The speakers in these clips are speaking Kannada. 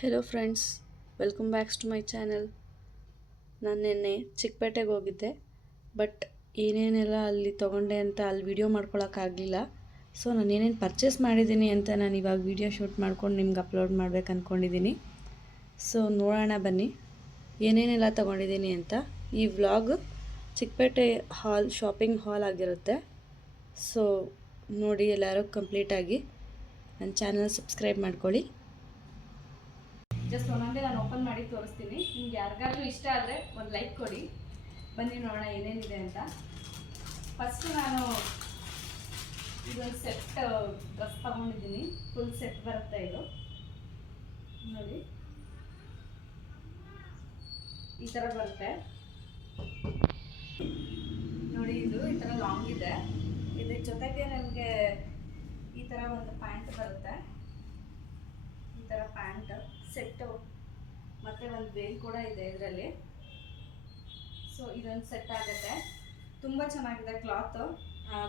Hello friends, welcome backs to my channel. ನಾನು ನಿನ್ನೆ ಚಿಕ್ಕಪೇಟೆಗೆ ಹೋಗಿದ್ದೆ. ಬಟ್ ಏನೇನೆಲ್ಲ ಅಲ್ಲಿ ತೊಗೊಂಡೆ ಅಂತ ಅಲ್ಲಿ ವಿಡಿಯೋ ಮಾಡ್ಕೊಳಕ್ಕಾಗಲಿಲ್ಲ. ಸೊ ನಾನು ಏನೇನು ಪರ್ಚೇಸ್ ಮಾಡಿದ್ದೀನಿ ಅಂತ ನಾನು ಇವಾಗ ವಿಡಿಯೋ ಶೂಟ್ ಮಾಡ್ಕೊಂಡು ನಿಮ್ಗೆ ಅಪ್ಲೋಡ್ ಮಾಡ್ಬೇಕು ಅಂದ್ಕೊಂಡಿದ್ದೀನಿ. ಸೊ ನೋಡೋಣ ಬನ್ನಿ ಏನೇನೆಲ್ಲ ತೊಗೊಂಡಿದ್ದೀನಿ ಅಂತ. ಈ ವ್ಲಾಗ್ ಚಿಕ್ಕಪೇಟೆ ಶಾಪಿಂಗ್ ಹಾಲ್ ಆಗಿರುತ್ತೆ. ಸೊ ನೋಡಿ, ಎಲ್ಲರೂ ಕಂಪ್ಲೀಟಾಗಿ ನನ್ನ ಚಾನಲ್ ಸಬ್ಸ್ಕ್ರೈಬ್ ಮಾಡ್ಕೊಳ್ಳಿ. ಜಸ್ಟ್ ಒಂದೊಂದೇ ನಾನು ಓಪನ್ ಮಾಡಿ ತೋರಿಸ್ತೀನಿ. ನಿಮ್ಗೆ ಯಾರಿಗಾದ್ರೂ ಇಷ್ಟ ಆದರೆ ಒಂದು ಲೈಕ್ ಕೊಡಿ. ಬನ್ನಿ ನೋಡೋಣ ಏನೇನಿದೆ ಅಂತ. ಫಸ್ಟು ನಾನು ಇದೊಂದು ಸೆಟ್ ಡ್ರೆಸ್ ತೊಗೊಂಡಿದ್ದೀನಿ. ಫುಲ್ ಸೆಟ್ ಬರುತ್ತೆ ಇದು. ನೋಡಿ, ಈ ಥರ ಬರುತ್ತೆ. ನೋಡಿ, ಇದು ಈ ಥರ ಲಾಂಗ್ ಇದೆ. ಇದ್ರ ಜೊತೆಗೆ ನನಗೆ ಈ ಥರ ಒಂದು ಪ್ಯಾಂಟ್ ಬರುತ್ತೆ. ಈ ಥರ ಪ್ಯಾಂಟ್ ಸೆಟ್ಟು ಮತ್ತು ಒಂದು ವೇಲ್ ಕೂಡ ಇದೆ ಇದರಲ್ಲಿ. ಸೊ ಇದೊಂದು ಸೆಟ್ ಆಗುತ್ತೆ. ತುಂಬ ಚೆನ್ನಾಗಿದೆ ಕ್ಲಾತು.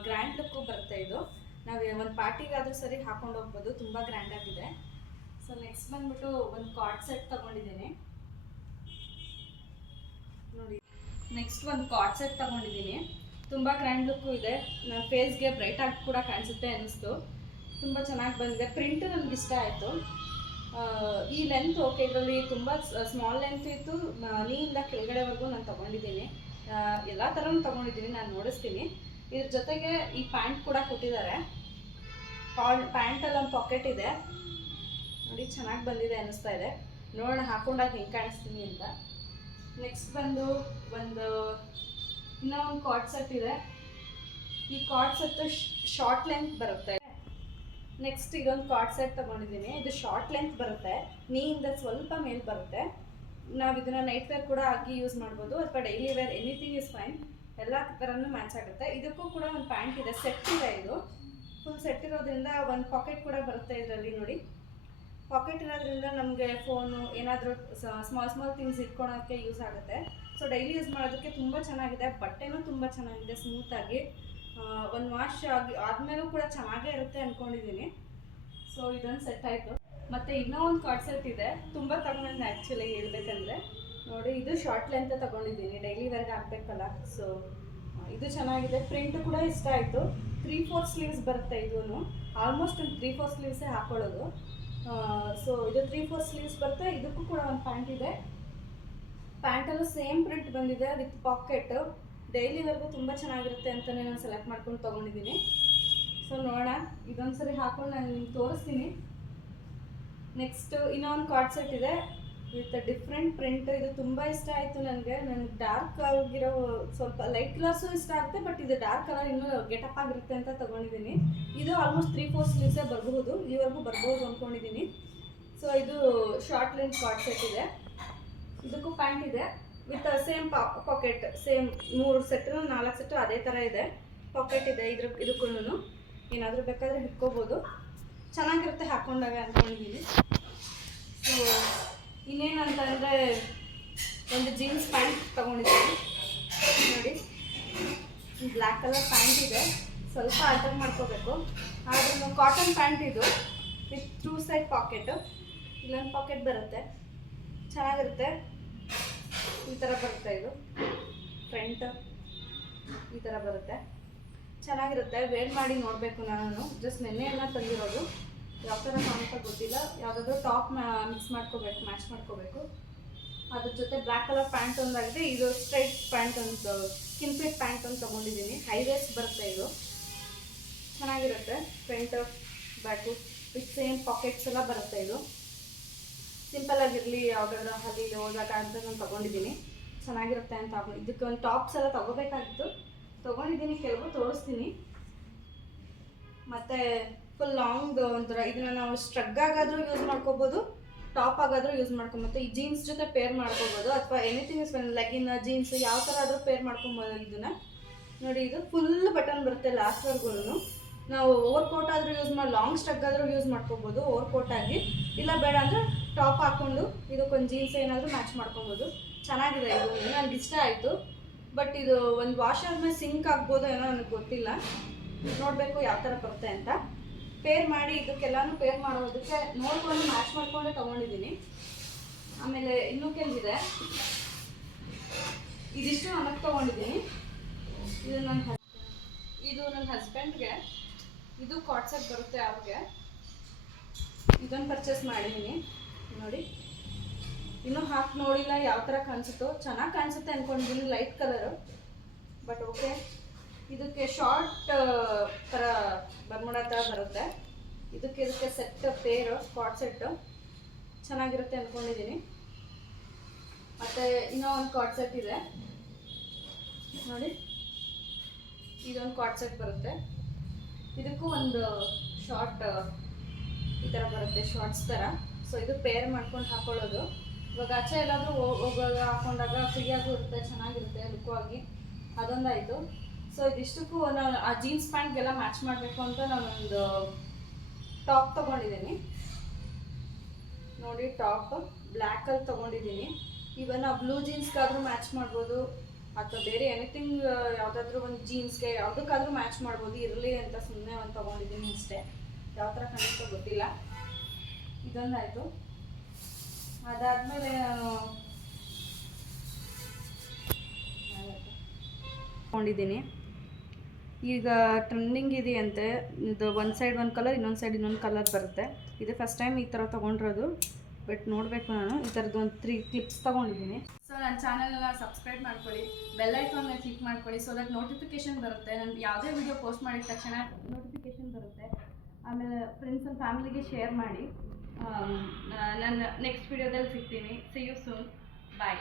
ಗ್ರ್ಯಾಂಡ್ ಲುಕ್ಕು ಬರುತ್ತೆ ಇದು. ನಾವು ಒಂದು ಪಾರ್ಟಿಗಾದರೂ ಸರಿ ಹಾಕೊಂಡು ಹೋಗ್ಬೋದು. ತುಂಬ ಗ್ರ್ಯಾಂಡಾಗಿದೆ. ಸೊ ನೆಕ್ಸ್ಟ್ ಬಂದ್ಬಿಟ್ಟು ಒಂದು ಕಾರ್ಡ್ ಸೆಟ್ ತೊಗೊಂಡಿದ್ದೀನಿ. ನೋಡಿ, ನೆಕ್ಸ್ಟ್ ಒಂದು ಕಾರ್ಡ್ ಸೆಟ್ ತೊಗೊಂಡಿದ್ದೀನಿ. ತುಂಬ ಗ್ರ್ಯಾಂಡ್ ಲುಕ್ಕು ಇದೆ. ನನ್ನ ಫೇಸ್ಗೆ ಬ್ರೈಟಾಗಿ ಕೂಡ ಕಾಣಿಸುತ್ತೆ ಅನ್ನಿಸ್ತು. ತುಂಬ ಚೆನ್ನಾಗಿ ಬಂದಿದೆ. ಪ್ರಿಂಟ್ ನನಗೆ ಇಷ್ಟ ಆಯಿತು. ಈ ಲೆಂತ್ ಓಕೆ, ಇದರಲ್ಲಿ ತುಂಬ ಸ್ಮಾಲ್ ಲೆಂತ್ ಇತ್ತು. ನೀಯಿಂದ ಕೆಳಗಡೆವರೆಗೂ ನಾನು ತೊಗೊಂಡಿದ್ದೀನಿ. ಎಲ್ಲ ಥರನೂ ತೊಗೊಂಡಿದ್ದೀನಿ, ನಾನು ನೋಡಿಸ್ತೀನಿ. ಇದ್ರ ಜೊತೆಗೆ ಈ ಪ್ಯಾಂಟ್ ಕೂಡ ಕೊಟ್ಟಿದ್ದಾರೆ. ಪ್ಯಾಂಟಲ್ಲಿ ಒಂದು ಪಾಕೆಟ್ ಇದೆ. ನೋಡಿ, ಚೆನ್ನಾಗಿ ಬಂದಿದೆ ಅನ್ನಿಸ್ತಾ ಇದೆ. ನೋಡೋಣ ಹಾಕೊಂಡಾಗ ಹೆಂಗೆ ಕಾಣಿಸ್ತೀನಿ ಅಂತ. ನೆಕ್ಸ್ಟ್ ಬಂದು ಇನ್ನೂ ಒಂದು ಕಾರ್ಡ್ ಸೆಟ್ ಇದೆ. ಈ ಕಾರ್ಡ್ ಸೆಟ್ಟು ಶಾರ್ಟ್ ಲೆಂತ್ ಬರುತ್ತೆ. ನೆಕ್ಸ್ಟ್ ಇದೊಂದು ಕಾರ್ಡ್ ಸೆಟ್ ತೊಗೊಂಡಿದ್ದೀನಿ. ಇದು ಶಾರ್ಟ್ ಲೆಂತ್ ಬರುತ್ತೆ. ನೀಯಿಂದ ಸ್ವಲ್ಪ ಮೇಲೆ ಬರುತ್ತೆ. ನಾವು ಇದನ್ನು ನೈಟ್ ವೇರ್ ಕೂಡ ಹಾಕಿ ಯೂಸ್ ಮಾಡ್ಬೋದು, ಅಥವಾ daily wear, anything is fine. ಎಲ್ಲ ಥರನೂ ಮ್ಯಾಚ್ ಆಗುತ್ತೆ. ಇದಕ್ಕೂ ಕೂಡ ಒಂದು ಪ್ಯಾಂಟ್ ಇದೆ. ಸೆಟ್ ಇದೆ. ಇದು ಫುಲ್ ಸೆಟ್ ಇರೋದ್ರಿಂದ ಒಂದು ಪಾಕೆಟ್ ಕೂಡ ಬರುತ್ತೆ ಇದರಲ್ಲಿ. ನೋಡಿ, ಪಾಕೆಟ್ ಇರೋದ್ರಿಂದ ನಮಗೆ ಫೋನು ಏನಾದರೂ ಸ್ಮಾಲ್ ಥಿಂಗ್ಸ್ ಇಟ್ಕೊಳೋಕ್ಕೆ ಯೂಸ್ ಆಗುತ್ತೆ. ಸೊ ಡೈಲಿ ಯೂಸ್ ಮಾಡೋದಕ್ಕೆ ತುಂಬ ಚೆನ್ನಾಗಿದೆ. ಬಟ್ಟೆನೂ ತುಂಬ ಚೆನ್ನಾಗಿದೆ, ಸ್ಮೂತಾಗಿ. ಒಂದು ವಾಶ್ ಆದಮೇಲೂ ಕೂಡ ಚೆನ್ನಾಗೇ ಇರುತ್ತೆ ಅಂದ್ಕೊಂಡಿದ್ದೀನಿ. ಸೊ ಇದೊಂದು ಸೆಟ್ ಆಯಿತು. ಮತ್ತು ಇನ್ನೂ ಒಂದು ಕಾರ್ಡ್ ಸೆಟ್ ಇದೆ. ತುಂಬ ತಗೊಂಡಿದ್ದೀನಿ ಆ್ಯಕ್ಚುಲಿ ಹೇಳ್ಬೇಕಂದ್ರೆ. ನೋಡಿ, ಇದು ಶಾರ್ಟ್ ಲೆಂತ್ ತೊಗೊಂಡಿದ್ದೀನಿ, ಡೈಲಿ ವೇರ್ಗೆ ಹಾಕಬೇಕಲ್ಲ. ಸೊ ಇದು ಚೆನ್ನಾಗಿದೆ. ಪ್ರಿಂಟ್ ಕೂಡ ಇಷ್ಟ ಆಯಿತು. 3/4 ಸ್ಲೀವ್ಸ್ ಬರುತ್ತೆ. ಇದೂ ಆಲ್ಮೋಸ್ಟ್ ಒಂದು 3/4 ಸ್ಲೀವ್ಸೇ ಹಾಕ್ಕೊಳ್ಳೋದು. ಸೊ ಇದು 3/4 ಸ್ಲೀವ್ಸ್ ಬರುತ್ತೆ. ಇದಕ್ಕೂ ಕೂಡ ಒಂದು ಪ್ಯಾಂಟ್ ಇದೆ. ಪ್ಯಾಂಟಲ್ಲೂ ಸೇಮ್ ಪ್ರಿಂಟ್ ಬಂದಿದೆ ವಿತ್ ಪಾಕೆಟ್. ಡೈಲಿ ವೇರ್ಗೂ ತುಂಬ ಚೆನ್ನಾಗಿರುತ್ತೆ ಅಂತಲೇ ನಾನು ಸೆಲೆಕ್ಟ್ ಮಾಡ್ಕೊಂಡು ತೊಗೊಂಡಿದ್ದೀನಿ. ಸೊ ನೋಡೋಣ, ಇದೊಂದು ಸರಿ ಹಾಕೊಂಡು ನಾನು ನಿಮ್ಗೆ ತೋರಿಸ್ತೀನಿ. ನೆಕ್ಸ್ಟ್ ಇನ್ನೊಂದು ಕಾರ್ಡ್ ಸೆಟ್ ಇದೆ ವಿತ್ ಡಿಫ್ರೆಂಟ್ ಪ್ರಿಂಟ್. ಇದು ತುಂಬ ಇಷ್ಟ ಆಯಿತು ನನಗೆ ಡಾರ್ಕ್ ಆಗಿರೋ, ಸ್ವಲ್ಪ ಲೈಟ್ ಕಲರ್ಸು ಇಷ್ಟ ಆಗುತ್ತೆ. ಬಟ್ ಇದು ಡಾರ್ಕ್ ಕಲರ್ ಇನ್ನೂ ಗೆಟಪ್ ಆಗಿರುತ್ತೆ ಅಂತ ತೊಗೊಂಡಿದ್ದೀನಿ. ಇದು ಆಲ್ಮೋಸ್ಟ್ 3/4 ಸ್ಲೀವ್ಸೇ ಬರಬಹುದು, ಇಲ್ಲಿವರೆಗೂ ಬರ್ಬೋದು ಅಂದ್ಕೊಂಡಿದ್ದೀನಿ. ಸೊ ಇದು ಶಾರ್ಟ್ ಲೆಂತ್ ಕಾರ್ಡ್ ಸೆಟ್ ಇದೆ. ಇದಕ್ಕೂ ಪ್ಯಾಂಟ್ ಇದೆ with same pocket. Same 3 set 4 set ಅದೇ ಥರ ಇದೆ. ಪಾಕೆಟ್ ಇದೆ ಇದಕ್ಕೂ. ಏನಾದರೂ ಬೇಕಾದರೆ ಇಟ್ಕೋಬೋದು, ಚೆನ್ನಾಗಿರುತ್ತೆ ಹಾಕ್ಕೊಂಡಾಗ ಅಂದ್ಕೊಂಡಿದ್ದೀನಿ. ಸೊ ಇನ್ನೇನು ಅಂತಂದರೆ ಒಂದು ಜೀನ್ಸ್ ಪ್ಯಾಂಟ್ ತೊಗೊಂಡಿದ್ದೀನಿ. ನೋಡಿ, ಬ್ಲ್ಯಾಕ್ ಕಲರ್ ಪ್ಯಾಂಟ್ ಇದೆ. ಸ್ವಲ್ಪ ಆಲ್ಟರ್ ಮಾಡ್ಕೋಬೇಕು. ಆದ್ರೂ ಕಾಟನ್ ಪ್ಯಾಂಟ್ ಇದು ವಿತ್ 2 ಸೈಡ್ ಪಾಕೆಟು. ಇಲ್ಲೊಂದು ಪಾಕೆಟ್ ಬರುತ್ತೆ, ಚೆನ್ನಾಗಿರುತ್ತೆ. ಈ ಥರ ಬರುತ್ತೆ. ಇದು ಫ್ರಂಟ್ ಈ ಥರ ಬರುತ್ತೆ, ಚೆನ್ನಾಗಿರುತ್ತೆ. ವೇರ್ ಮಾಡಿ ನೋಡಬೇಕು. ನಾನು ಜಸ್ಟ್ ನೆನ್ನೆಯನ್ನ ತಂದಿರೋದು. ಯಾವ ಥರ ಕಾಣುತ್ತಾ ಗೊತ್ತಿಲ್ಲ. ಯಾವುದಾದ್ರೂ ಟಾಪ್ ಮಿಕ್ಸ್ ಮಾಡ್ಕೋಬೇಕು, ಮ್ಯಾಚ್ ಮಾಡ್ಕೋಬೇಕು. ಅದ್ರ ಜೊತೆ ಬ್ಲ್ಯಾಕ್ ಕಲರ್ ಪ್ಯಾಂಟ್ ಒಂದಾಗಿದೆ. ಇದು ಸ್ಟ್ರೈಟ್ ಪ್ಯಾಂಟ್ ಒಂದು ಸ್ಕಿನ್ ಫಿಟ್ ಪ್ಯಾಂಟ್ ಒಂದು ತೊಗೊಂಡಿದ್ದೀನಿ. ಹೈ ವೇಸ್ಟ್ ಬರುತ್ತೆ. ಇದು ಚೆನ್ನಾಗಿರುತ್ತೆ. Front back with same pockets ಎಲ್ಲ ಬರುತ್ತೆ. ಇದು ಸಿಂಪಲ್ ಆಗಿರಲಿ, ಯಾವುದಾದ್ರೂ ಅಲ್ಲಿ ಹೋದಾಗ ಅಂತ ನಾನು ತೊಗೊಂಡಿದ್ದೀನಿ. ಚೆನ್ನಾಗಿರುತ್ತೆ ಅಂತ ಇದಕ್ಕೆ ಒಂದು ಟಾಪ್ಸ್ ಎಲ್ಲ ತೊಗೋಬೇಕಾಗಿತ್ತು, ತೊಗೊಂಡಿದ್ದೀನಿ. ಕೆಲವು ತೋರಿಸ್ತೀನಿ. ಮತ್ತು ಫುಲ್ ಲಾಂಗ್ ಒಂಥರ ಇದನ್ನು ನಾವು ಸ್ಟ್ರಗ್ ಆಗಾದರೂ ಯೂಸ್ ಮಾಡ್ಕೋಬೋದು, ಟಾಪ್ ಆಗಾದರೂ ಯೂಸ್ ಮಾಡ್ಕೊಬೋದು. ಈ ಜೀನ್ಸ್ ಜೊತೆ ಪೇರ್ ಮಾಡ್ಕೋಬೋದು, ಅಥವಾ ಎನಿಥಿಂಗ್ ಇಸ್ ಲೆಗಿನ್ ಜೀನ್ಸ್ ಯಾವ ಥರ ಆದರೂ ಪೇರ್ ಮಾಡ್ಕೊಬೋದು. ಇದನ್ನು ನೋಡಿ, ಇದು ಫುಲ್ ಬಟನ್ ಬರುತ್ತೆ ಲಾಸ್ಟ್ವರೆಗೂ. ನಾವು ಓವರ್ ಕೋಟ್ ಆದರೂ ಯೂಸ್ ಮಾಡಿ, ಲಾಂಗ್ ಸ್ಟ್ರಗ್ ಆದರೂ ಯೂಸ್ ಮಾಡ್ಕೊಬೋದು ಓವರ್ ಕೋಟ್ ಆಗಿ. ಇಲ್ಲ ಬೇಡ ಅಂದರೆ ಟಾಪ್ ಹಾಕ್ಕೊಂಡು ಇದಕ್ಕೊಂದು ಜೀನ್ಸ್ ಏನಾದರೂ ಮ್ಯಾಚ್ ಮಾಡ್ಕೊಬೋದು. ಚೆನ್ನಾಗಿದೆ. ಇದು ನನಗೆ ಇಷ್ಟ ಆಯಿತು. ಬಟ್ ಇದು ಒಂದು ವಾಶ್ ಆದಮೇಲೆ ಸಿಂಕ್ ಆಗ್ಬೋದು ಏನೋ, ನನಗೆ ಗೊತ್ತಿಲ್ಲ. ನೋಡಬೇಕು ಯಾವ ಥರ ಬರುತ್ತೆ ಅಂತ. ಪೇರ್ ಮಾಡಿ ಇದಕ್ಕೆಲ್ಲಾನು ಪೇರ್ ಮಾಡೋದಕ್ಕೆ ನೋಡ್ಕೊಂಡು ಮ್ಯಾಚ್ ಮಾಡ್ಕೊಂಡೆ ತೊಗೊಂಡಿದ್ದೀನಿ. ಆಮೇಲೆ ಇನ್ನೂ ಕೆಲವಿದೆ, ಇದಿಷ್ಟು ನನಗೆ ತೊಗೊಂಡಿದ್ದೀನಿ. ಇದು ನನ್ನ ಹಸ್ಬೆಂಡ್ಗೆ, ಇದು ಕಾಟ್ ಸೆಟ್ ಬರುತ್ತೆ ಅವ್ರಿಗೆ. ಇದನ್ನು ಪರ್ಚೇಸ್ ಮಾಡಿದ್ದೀನಿ ನೋಡಿ. ಇನ್ನೂ ಹಾಕಿ ನೋಡಿಲ್ಲ ಯಾವ ಥರ ಕಾಣಿಸುತ್ತೋ. ಚೆನ್ನಾಗಿ ಕಾಣಿಸುತ್ತೆ ಅಂದ್ಕೊಂಡಿದ್ದೀನಿ, ಲೈಟ್ ಕಲರು. ಬಟ್ ಓಕೆ, ಇದಕ್ಕೆ ಶಾರ್ಟ್ ಥರ ಬರ್ಮುಡಾ ಥರ ಬರುತ್ತೆ. ಇದಕ್ಕೆ ಸೆಟ್ ಪೇರು ಕಾಟ್ ಸೆಟ್ಟು ಚೆನ್ನಾಗಿರುತ್ತೆ ಅಂದ್ಕೊಂಡಿದ್ದೀನಿ. ಮತ್ತು ಇನ್ನೂ ಒಂದು ಕಾಟ್ ಸೆಟ್ ಇದೆ ನೋಡಿ. ಇದೊಂದು ಕಾಟ್ ಸೆಟ್ ಬರುತ್ತೆ. ಇದಕ್ಕೂ ಒಂದು ಶಾರ್ಟ್ ಈ ಥರ ಬರುತ್ತೆ, ಶಾರ್ಟ್ಸ್ ಥರ. ಸೊ ಇದು ಪೇರ್ ಮಾಡ್ಕೊಂಡು ಹಾಕೊಳ್ಳೋದು. ಇವಾಗ ಆಚೆ ಎಲ್ಲಾದರೂ ಹೋಗುವಾಗ ಹಾಕೊಂಡಾಗ ಫ್ರೀಯಾಗೂ ಇರುತ್ತೆ, ಚೆನ್ನಾಗಿರುತ್ತೆ ಲುಕ್ಕು ಆಗಿ. ಅದೊಂದಾಯಿತು. ಸೊ ಇದಿಷ್ಟಕ್ಕೂ ನಾನು ಆ ಜೀನ್ಸ್ ಪ್ಯಾಂಟ್ಗೆಲ್ಲ ಮ್ಯಾಚ್ ಮಾಡಬೇಕು ಅಂತ ನಾನೊಂದು ಟಾಪ್ ತೊಗೊಂಡಿದ್ದೀನಿ ನೋಡಿ. ಟಾಪ್ ಬ್ಲ್ಯಾಕಲ್ಲಿ ತೊಗೊಂಡಿದ್ದೀನಿ. ಇವನ್ ಆ ಬ್ಲೂ ಜೀನ್ಸ್ಗಾದರೂ ಮ್ಯಾಚ್ ಮಾಡ್ಬೋದು, ಅಥವಾ ಬೇರೆ ಎನಿಥಿಂಗ್ ಯಾವುದಾದ್ರೂ ಒಂದು ಜೀನ್ಸ್ಗೆ ಯಾವುದಕ್ಕಾದ್ರೂ ಮ್ಯಾಚ್ ಮಾಡ್ಬೋದು, ಇರಲಿ ಅಂತ ಸುಮ್ಮನೆ ಒಂದು ತೊಗೊಂಡಿದ್ದೀನಿ ಅಷ್ಟೇ. ಯಾವ ಥರ ಕಾಣಿಸ್ತೋ ಗೊತ್ತಿಲ್ಲ. ಇದೊಂದಾಯಿತು. ಅದಾದಮೇಲೆ ನಾನು ತೊಗೊಂಡಿದ್ದೀನಿ. ಈಗ ಟ್ರೆಂಡಿಂಗ್ ಇದೆಯಂತೆ ಇದು, ಒಂದು ಸೈಡ್ ಒಂದು ಕಲರ್, ಇನ್ನೊಂದು ಸೈಡ್ ಇನ್ನೊಂದು ಕಲರ್ ಬರುತ್ತೆ. ಇದು ಫಸ್ಟ್ ಟೈಮ್ ಈ ಥರ ತೊಗೊಂಡಿರೋದು. ಬಟ್ ನೋಡಬೇಕು, ನಾನು ಈ ಥರದ್ದು ಒಂದು 3 ಕ್ಲಿಪ್ಸ್ ತೊಗೊಂಡಿದ್ದೀನಿ. ಸೊ ನನ್ನ ಚಾನಲ್ನ ಸಬ್ಸ್ಕ್ರೈಬ್ ಮಾಡ್ಕೊಳ್ಳಿ, ಬೆಲ್ ಐಕಾನ್ನ ಕ್ಲಿಕ್ ಮಾಡ್ಕೊಳ್ಳಿ, ಸೊ ದಟ್ ನೋಟಿಫಿಕೇಷನ್ ಬರುತ್ತೆ. ನಾನು ಯಾವುದೇ ವಿಡಿಯೋ ಪೋಸ್ಟ್ ಮಾಡಿದ ತಕ್ಷಣ ನೋಟಿಫಿಕೇಷನ್ ಬರುತ್ತೆ. ಆಮೇಲೆ ಫ್ರೆಂಡ್ಸ್ ಆ್ಯಂಡ್ ಫ್ಯಾಮಿಲಿಗೆ ಶೇರ್ ಮಾಡಿ. ನಾನು ನೆಕ್ಸ್ಟ್ ವಿಡಿಯೋದಲ್ಲಿ ಸಿಗ್ತೀನಿ. See you soon. ಬಾಯ್.